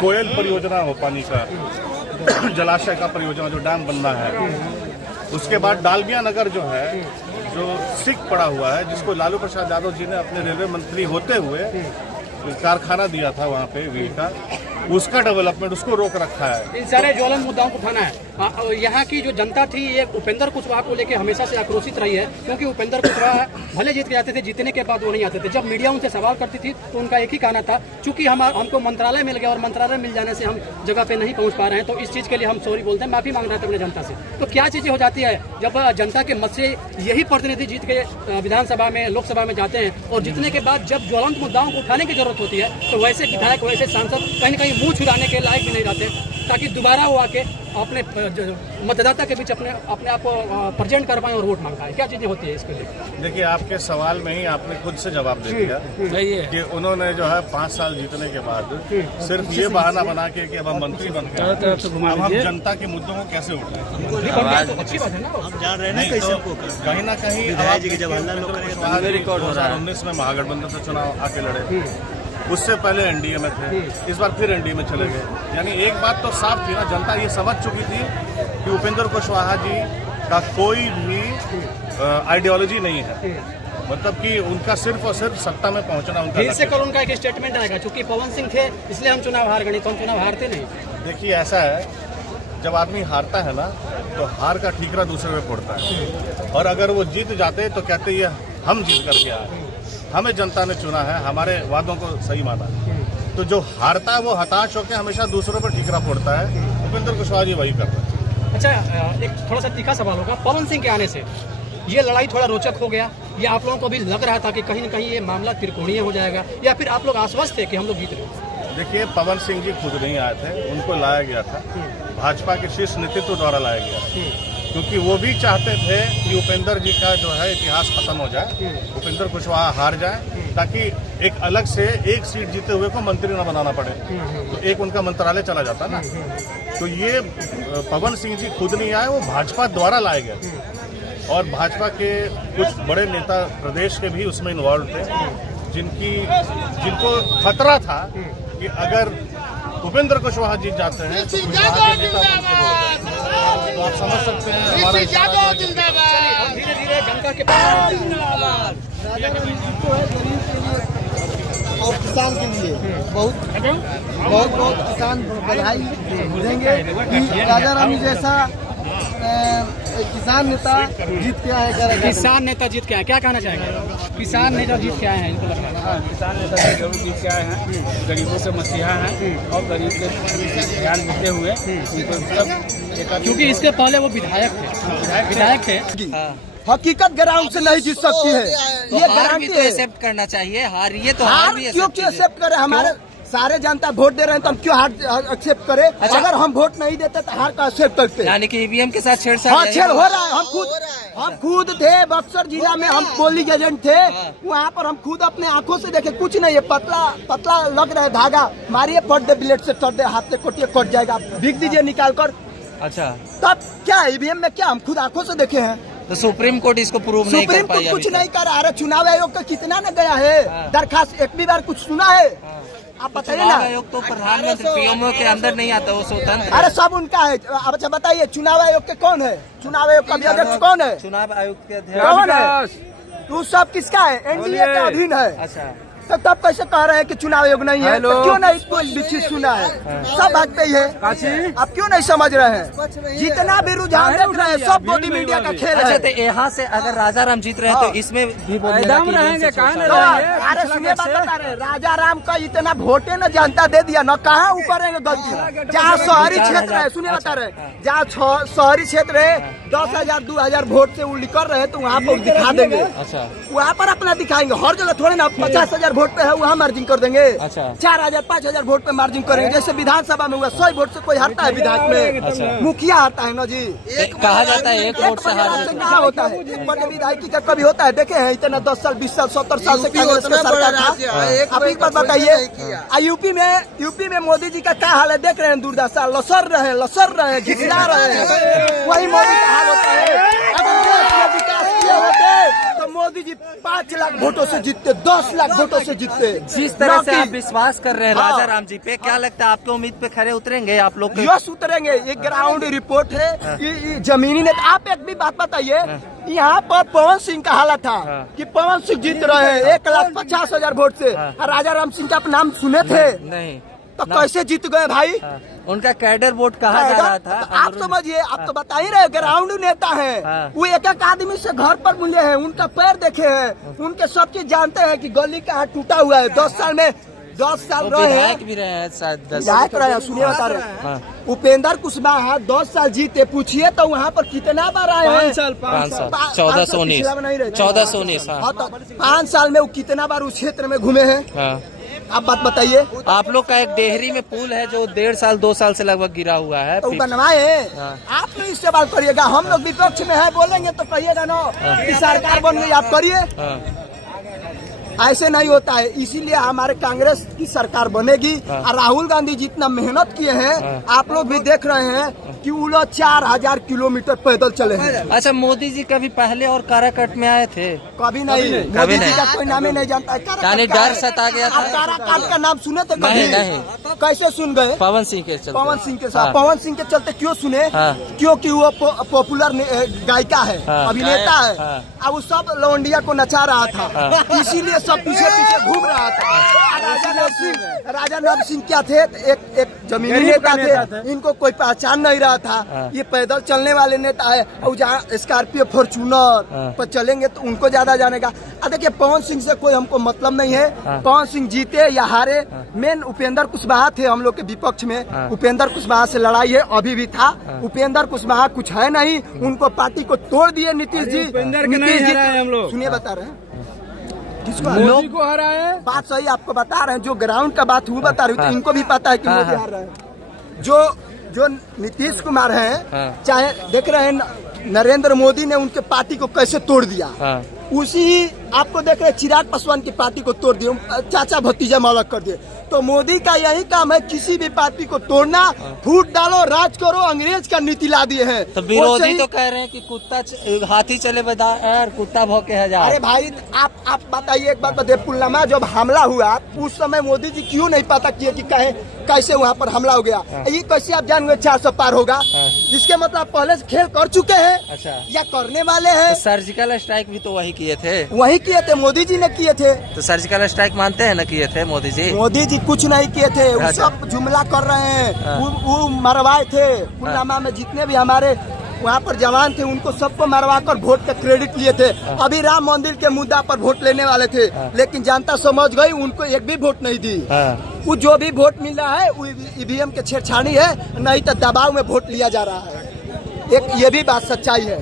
कोयल परियोजना हो पानी का, जलाशय का परियोजना जो डैम बनना है, उसके बाद डालमिया नगर जो है, जो सिक पड़ा हुआ है, जिसको लालू प्रसाद यादव जी ने अपने रेलवे मंत्री होते हुए कारखाना दिया था वहाँ पे व्हील का, उसका डेवलपमेंट उसको रोक रखा है। इन सारे ज्वलन मुद्दाओं को उठाना है। यहाँ की जो जनता थी ये उपेंद्र कुशवाहा को लेकर हमेशा से आक्रोशित रही है, क्योंकि उपेंद्र कुशवाहा भले जीत के जाते थे, जीतने के बाद वो नहीं आते थे। जब मीडिया उनसे सवाल करती थी तो उनका एक ही कहना था, चूंकि हमको मंत्रालय मिल गया और मंत्रालय मिल जाने से हम जगह पे नहीं पहुंच पा रहे हैं, तो इस चीज के लिए हम सॉरी बोलते हैं, माफी मांग रहे थे अपने जनता से। तो क्या चीजें हो जाती है जब जनता के मत से यही प्रतिनिधि जीत के विधानसभा में, लोकसभा में जाते हैं और जीतने के बाद जब ज्वलंत मुद्दाओं को उठाने की जरूरत होती है तो वैसे विधायक, वैसे सांसद कहीं न कहीं मुंह छुड़ाने के लायक भी नहीं रहते, ताकि दोबारा वो आके अपने मतदाता के बीच अपने आप को प्रेजेंट कर पाए और वोट मांग पाए। क्या चीजें होती है इसके लिए? देखिए, आपके सवाल में ही आपने खुद से जवाब दे दिया कि उन्होंने जो है 5 साल जीतने के बाद सिर्फ ये बहाना बना के कि अब हम मंत्री बन गए, अब हम जनता के मुद्दों को कैसे उठाएं। हम जान रहे हैं कैसे कहीं ना कहीं 2019 में महागठबंधन से चुनाव आके लड़े, उससे पहले एनडीए में थे, इस बार फिर एनडीए में चले गए। यानी एक बात तो साफ थी ना, जनता ये समझ चुकी थी कि उपेंद्र कुशवाहा जी का कोई भी आइडियोलॉजी नहीं है, मतलब कि उनका सिर्फ और सिर्फ सत्ता में पहुंचना उनका फिर से कल उनका एक स्टेटमेंट आएगा, चूंकि पवन सिंह थे इसलिए हम चुनाव हार गए, तो हम चुनाव हारते नहीं। देखिए, ऐसा है, जब आदमी हारता है ना तो हार का ठीकरा दूसरे पे फोड़ता है, और अगर वो जीत जाते तो कहते ये हम जीत करके आए, हमें जनता ने चुना है, हमारे वादों को सही माना है। तो जो हारता है वो हताश होकर हमेशा दूसरों पर ठीकरा फोड़ता है। उपेंद्र कुशवाहा जी वही कर रहे हैं। अच्छा, एक थोड़ा सा तीखा सवाल होगा, पवन सिंह के आने से ये लड़ाई थोड़ा रोचक हो गया, या आप लोगों को भी लग रहा था कि कहीं न कहीं ये मामला त्रिकोणीय हो जाएगा, या फिर आप लोग आश्वस्त थे कि हम लोग जीत रहे? देखिए, पवन सिंह जी खुद नहीं आए थे, उनको लाया गया था, भाजपा के शीर्ष नेतृत्व द्वारा लाया गया, क्योंकि वो भी चाहते थे कि उपेंद्र जी का जो है इतिहास खत्म हो जाए, उपेंद्र कुशवाहा हार जाए, ताकि एक अलग से एक सीट जीते हुए को मंत्री न बनाना पड़े, तो एक उनका मंत्रालय चला जाता ना। तो ये पवन सिंह जी खुद नहीं आए, वो भाजपा द्वारा लाए गए, और भाजपा के कुछ बड़े नेता प्रदेश के भी उसमें इन्वॉल्व थे, जिनको खतरा था कि अगर उपेंद्र कुशवाहा जीत जाते हैं तो कुशवाहा के नेता तो आप समझ सकते हैं हमारा धीरे धीरे जनता के और किसान के लिए बहुत किसान बधाई देंगे कि राजा रानी जैसा किसान नेता जीत के आए हैं। किसान नेता जीत के आए, क्या कहना चाहेंगे? किसान नेता जीत के आए हैं, इनको लग रहा है किसान नेता जरूर जीत के आए हैं, गरीबों से मसीहा हैं और गरीब के ध्यान देते हुए उनको सब, क्योंकि इसके पहले वो विधायक थे। हकीकत ग्राउंड से नहीं जीत सकती है, ये गारंटी है। एक्सेप्ट करना चाहिए, हारिए तो हार क्यों एक्सेप्ट करे? हमारे सारे जनता वोट दे रहे हैं तो हम क्यों हार एक्सेप्ट करें? अच्छा। अगर हम वोट नहीं देते तो हार का एक्सेप्ट करते? यानी कि ईवीएम के साथ छेड़छाड़? हाँ, छेड़ हो रहा है। हम खुद थे बक्सर जिला में, हम पोलिंग एजेंट थे, वहाँ पर हम खुद अपने आंखों से देखे, कुछ नहीं है, पतला लग रहा है धागा, मारिए फट दे, ब्लेड से कट दे, हाथ से कोटिए कट जाएगा, भीग दीजिए निकाल कर। अच्छा, तब क्या ईवीएम में क्या हम खुद आंखों से देखे हैं? तो सुप्रीम कोर्ट इसको प्रूव नहीं कर पाई? कुछ नहीं कर रहा है। चुनाव आयोग का कितना न गया है दरखास्त, एक भी बार कुछ सुना है? आप बताइए ना। आयोग तो प्रधानमंत्री पीएमओ के अंदर नहीं आता, वो स्वतंत्र। अरे सब उनका है। अब अच्छा बताइए, चुनाव आयोग के कौन है? चुनाव आयोग का अध्यक्ष कौन है? चुनाव आयोग के अध्यक्ष कौन है? तू सब किसका है? एनडीए के अधीन है। अच्छा, तो तब कैसे कह रहे हैं कि चुनाव आयोग नहीं है? तो क्यों नहीं कोई भी चीज सुना है? सब भागते ही है। आप क्यों नहीं समझ रहे हैं? जितना भी रुझान देख रहे हैं सब मोदी मीडिया का खेल अच्छा, है। तो यहाँ से अगर राजा राम जीत रहे हैं तो इसमें भी रहेंगे, कहाँ नहीं अरे सुनिए, बात बता रहे, राजा राम का इतना वोटे न जनता दे दिया न, कहाँ ऊपर है गलती? जहाँ शहरी क्षेत्र है, सुनिए बता रहे, जहाँ शहरी क्षेत्र है 10,000 2,000 वोट से वो निकल रहे तो वहाँ पर दिखा देंगे। अच्छा, वहाँ पर अपना दिखाएंगे। हर जगह थोड़े ना 50,000 वोट पे है वहाँ मार्जिन कर देंगे। अच्छा, 4,000 5,000 वोट पे मार्जिन करेंगे। जैसे विधानसभा में हुआ 100 वोट से कोई हारता है विधायक में? अच्छा, मुखिया हारता है ना जी। कहा जाता है एक वोट से हार कहाँ होता है? एक बड़े विधायकी का कभी होता है? देखे हैं इतना 10 साल 20 साल 70 साल से कांग्रेस का सरकार था। आप एक बार बताइए, यूपी में मोदी जी का क्या हाल है? देख रहे हैं, दुर्दशा, लसर रहे घिसला रहे हैं। वही मोदी का हाल होता है। अगर देश में विकास किए होते तो मोदी जी 5 लाख वोटों से जीतते, 10 लाख वोटों से जीतते। जिस तरह से ना आप कि- विश्वास कर रहे हैं हाँ। राजा राम जी पे, क्या लगता है आपके उम्मीद पे खरे उतरेंगे आप लोग? यस उतरेंगे, ये ग्राउंड रिपोर्ट है, ये जमीनी ने। आप एक भी बात बताइए, यहाँ पर पवन सिंह का हालत था कि पवन सिंह जीत रहे हैं 1,50,000 वोट से, और राजा राम सिंह का आप नाम सुने थे? नहीं। तो कैसे जीत गए भाई? उनका कैडर वोट कहा जा रहा था। तो आप समझिए, आप तो बता ही रहे, ग्राउंड नेता है, वो एक एक आदमी से घर पर मिले हैं, उनका पैर देखे हैं, उनके सब चीज जानते हैं कि गली का हाथ टूटा हुआ है। 10 साल में 10 साल वो रहे हैं, विधायक भी रहे हैं शायद 10। विधायक रहे हैं। सुनिए बता रहे, उपेंद्र कुशवाहा 10 साल जीते, पूछिए तो वहाँ पर कितना बार आए हैं? 5 साल 1419 1419। हाँ, तो 5 साल में वो कितना बार उस क्षेत्र में घूमे हैं? आप बात बताइए। आप लोग का एक डेहरी में पुल है जो 1.5 साल 2 साल से लगभग गिरा हुआ है। तो बनवाए, आप नहीं इस सवाल करिएगा, हम लोग विपक्ष में है, बोलेंगे तो कहिएगा ना कि सरकार बन गई, आप करिए। ऐसे नहीं होता है, इसीलिए हमारे कांग्रेस की सरकार बनेगी। और राहुल गांधी जितना मेहनत किए हैं, आप लोग भी देख रहे हैं कि वो लोग 4000 किलोमीटर पैदल चले हैं। अच्छा, मोदी जी कभी पहले और काराकाट में आए थे? कभी नहीं, मोदी जी का कोई नाम ही नहीं जानता है। यानी डर सता गया था। आप काराकाट का नाम सुने थे कभी? नहीं। कैसे सुन गए? पवन सिंह के चलते। पवन सिंह के साथ, पवन सिंह के चलते क्यों सुने? क्योंकि वो पॉपुलर गायिका है, अभिनेता है, अब वो सब लौंडिया को नचा रहा था, इसीलिए सब पीछे पीछे घूम रहा था। राजा नरसिंह सिंह क्या थे? एक जमीनी नेता थे, इनको कोई पहचान नहीं रहा था। ये पैदल चलने वाले नेता है, और जहाँ स्कॉर्पियो फॉर्चूनर पर चलेंगे तो उनको ज्यादा जानेगा। देखिए, पवन सिंह से कोई हमको मतलब नहीं है, पवन सिंह जीते या हारे, मेन उपेंद्र कुशवाहा थे हम लोग के विपक्ष में। उपेंद्र कुशवाहा से लड़ाई है, अभी भी था। उपेंद्र कुशवाहा कुछ है नहीं, उनको पार्टी को तोड़ दिए नीतीश जी। सुनिए, बता रहे हैं मोदी को हराए। बात सही आपको बता रहे हैं, जो ग्राउंड का बात हुआ बता रही हूँ, तो इनको भी पता है कि मोदी हार रहे हैं। जो नीतीश कुमार हैं, चाहे देख रहे हैं नरेंद्र मोदी ने उनके पार्टी को कैसे तोड़ दिया, उसी आपको देख रहे चिराग पासवान की पार्टी को तोड़ दिया, चाचा भतीजा में अलग कर दिए। तो मोदी का यही काम है, किसी भी पार्टी को तोड़ना, फूट डालो, राज करो, अंग्रेज का नीति ला दिए हैं। तो विरोधी तो कह रहे हैं कि हाथी चले बदार, कुत्ता भौंके हजार। अरे भाई, आप बताइए एक बात बताइए, पुलवामा जब हमला हुआ उस समय मोदी जी क्यों नहीं पता किए कि कैसे वहाँ पर हमला हो गया? ये कैसे आप जान गए 400 पार होगा? इसके मतलब पहले से खेल कर चुके हैं। अच्छा। या करने वाले हैं। तो सर्जिकल स्ट्राइक भी तो वही किए थे। वही किए थे, मोदी जी ने किए थे। तो सर्जिकल स्ट्राइक मानते हैं ना किए थे मोदी जी? मोदी जी कुछ नहीं किए थे, वो सब जुमला कर रहे हैं। वो मरवाए थे पुलवामा में, जितने भी हमारे वहाँ पर जवान थे उनको सबको मरवा कर वोट का क्रेडिट लिए थे। अभी राम मंदिर के मुद्दा पर वोट लेने वाले थे, लेकिन जनता समझ गई, उनको एक भी वोट नहीं दी। वो जो भी वोट मिल रहा है वो ईवीएम के छेड़छाड़ी है, नहीं तो दबाव में वोट लिया जा रहा है। एक ये भी बात सच्चाई है।